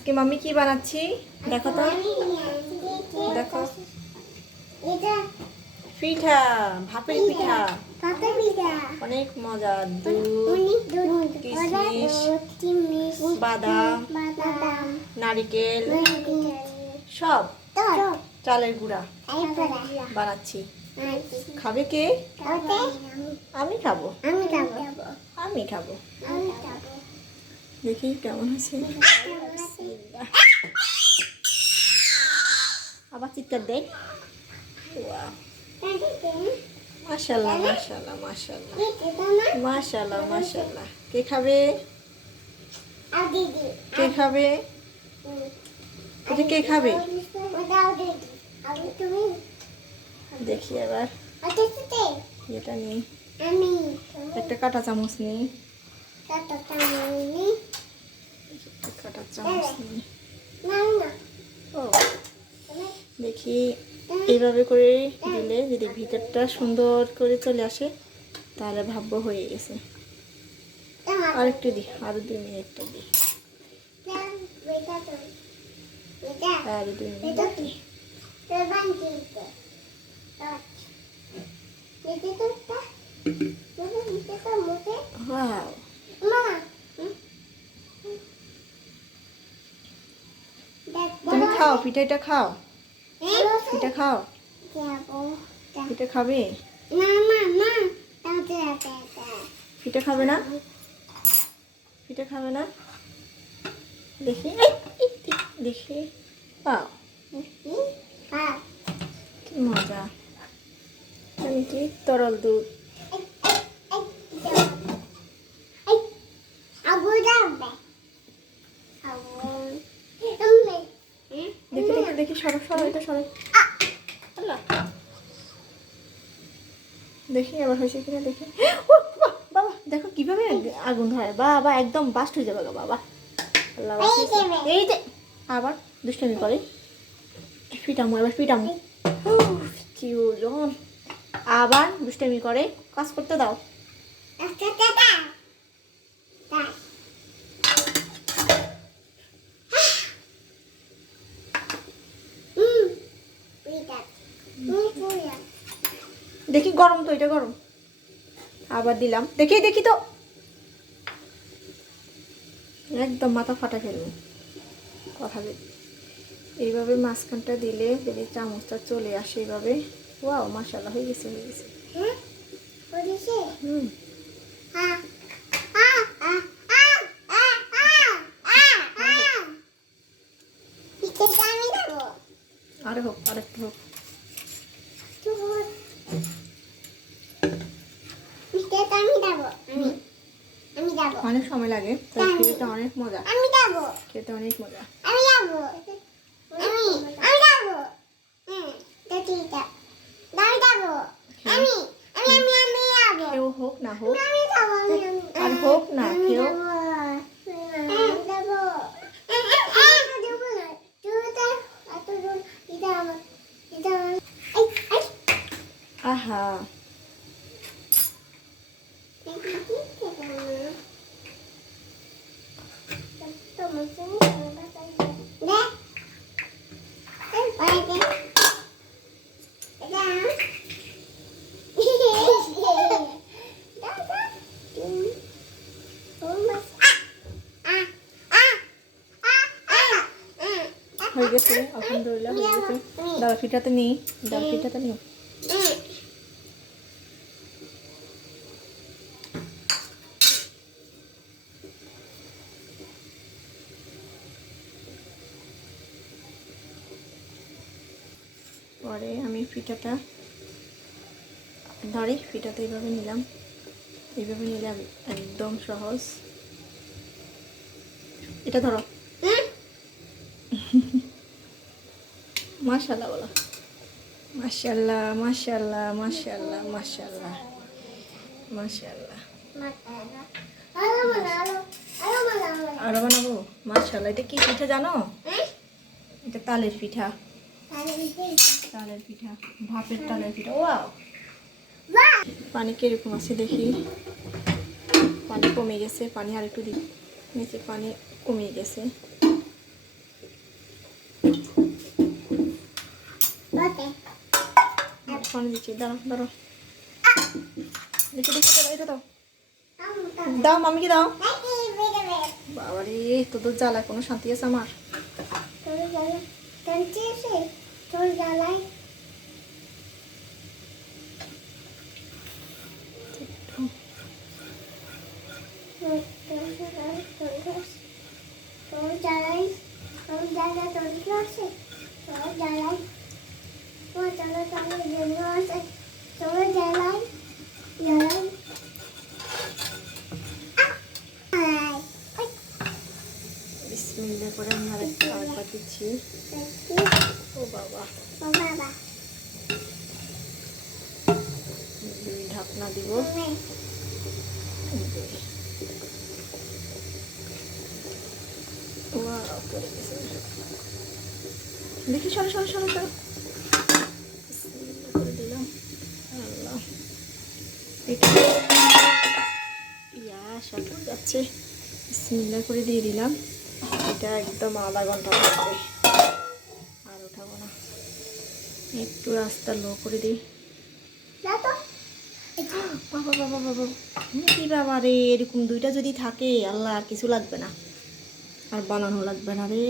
আজকে মাম্মি কি বানাচ্ছি? দেখো তো। দেখো। পিঠা ভাপের পিঠা। অনেক মজা দুধ কিশমিশ, বাদাম নারিকেল সব। চালের গুঁড়া বানাচ্ছি। খাবে কে? আমি খাব। আমি খাব। আমি খাব। দেখি কেমন আছে আবার চিৎকার দেয়। মাশাল্লাহ মাশাল্লাহ মাশাল্লাহ মাশাল্লাহ মাশাল্লাহ কে খাবে? কে খাবে? এটা কে খাবে? দেখি এবার। এটা নিই। একটা কাঁটা চামচ নিই। কাঁটা চামচ নিই। না না ও দেখি এইভাবে করে দিলে যদি ভিতরটা সুন্দর করে চলে আসে তাহলে ভাব্য হয়ে গেছে। আর একটু দিই আরও দুই মিনিটটা দিই আরও দুই মিনিট। খাও, পিঠাটা খাও। পিঠা খাও। পিঠা খাবে? পিঠা খাবে না? পিঠা খাবে না? দেখি। দেখি। পাও। কি মজা। তরল দুধ? দেখি সরব সরব এটা সরব দেখি আবার হয়েছে কিনা দেখি। বাবা দেখো কীভাবে আগুন ধরে বাবা একদম বাস্ট হয়ে যাবে বাবা। আল্লাহ এই যে। আবার দুষ্টামি করে। পিটামু এবার উফ, কি আবার দুষ্টামি করে। কাজ করতে দাও। দেখি গরম তো এটা গরম। আবার দিলাম। দেখি দেখি তো। একদম মাথা ফাটা ফেলব। কথা বলি। এইভাবে মাঝখানটা দিলে যদি চামচটা চলে আসে এইভাবে ওয়াও মাসাল্লাহ হয়ে গেছে হয়ে গেছে। হুম আর হোক আর একটু হোক আমি যাব অনেক সময় লাগে খেতে অনেক মজা। আমি যাব। খেতে অনেক মজা। আমি যাব। আমি আমি যাব। হুম আমি যাব। আমি আমি আমি আমি যাব। কেউ হোক না হোক। আমি যাব আর হোক না কেউ যাব আমি যাব আমি যাব না তুই তো এত দূর এটা আমার এটা আমার এই এই আহা হয়ে গেছে আলহামদুলিল্লাহ হয়ে গেছে ডাল পিঠাতে নিই ডাল পিঠাতে নিই পরে আমি পিঠাটা ধরি পিঠাতে এইভাবে নিলাম। এইভাবে নিলাম একদম সহজ। এটা ধরো। মাশাল্লাহ বলো। মাশাল্লাহ মাশাল্লাহ মাশাল্লাহ মাশাল্লাহ মাশাল্লাহ। আরও বানাবো? মাশাল্লাহ এটা কি পিঠা জানো? এটা তালের পিঠা। পিঠা, ভাপের পিঠা পানি কীরকম আছে দেখি? পানি কমে গেছে, পানি আর একটু নিচে পানি কমে গেছে। পানি দাও. বাবারে, তোদের জ্বালায় কোনো শান্তি আছে আমার? Terus jalan. Ganti sih. Terus jalan. Terus terus terus terus. Terus jalan. Terus jalan দুই ঢাকনা দিব। দেখি সরো সরো সরো সরো। করে দিলাম। আল্লাহ। ইয়া সব যাচ্ছে। বিসমিল্লা করে দিয়ে দিলাম। এটা একদম আধা ঘণ্টা আর উঠাবো না। একটু রাস্তা লো করে দিই. বাবা বাবা বাবা কি বাবা রে? এরকম দুইটা যদি থাকে আল্লাহ আর কিছু লাগবে না। আর বানানো লাগবে না রে।